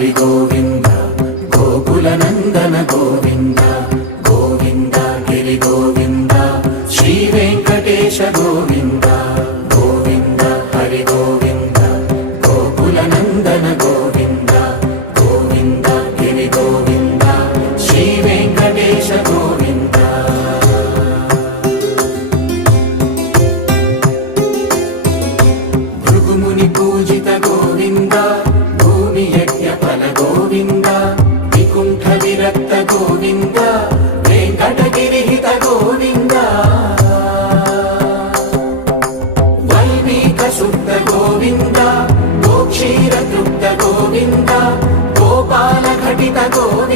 హరి గోవింద గోకుల నందన గోవింద గోవింద గిరి గోవింద శ్రీ వెంకటేశ గోవింద గోవింద హరి గోవింద గోకుల నందన గోవింద గోవింద గిరి గోవింద శ్రీ వెంకటేశ గోవింద భృగుముని పూజిత గోవింద భూమి యజ్ఞ ఫల గోవింద వికుంఠ విరక్త గోవింద వెంకటగిరిహిత గోవింద వైదిక శుద్ధ గోవింద గోక్షీర తృప్త గోవింద గోపాల ఘటిత గోవింద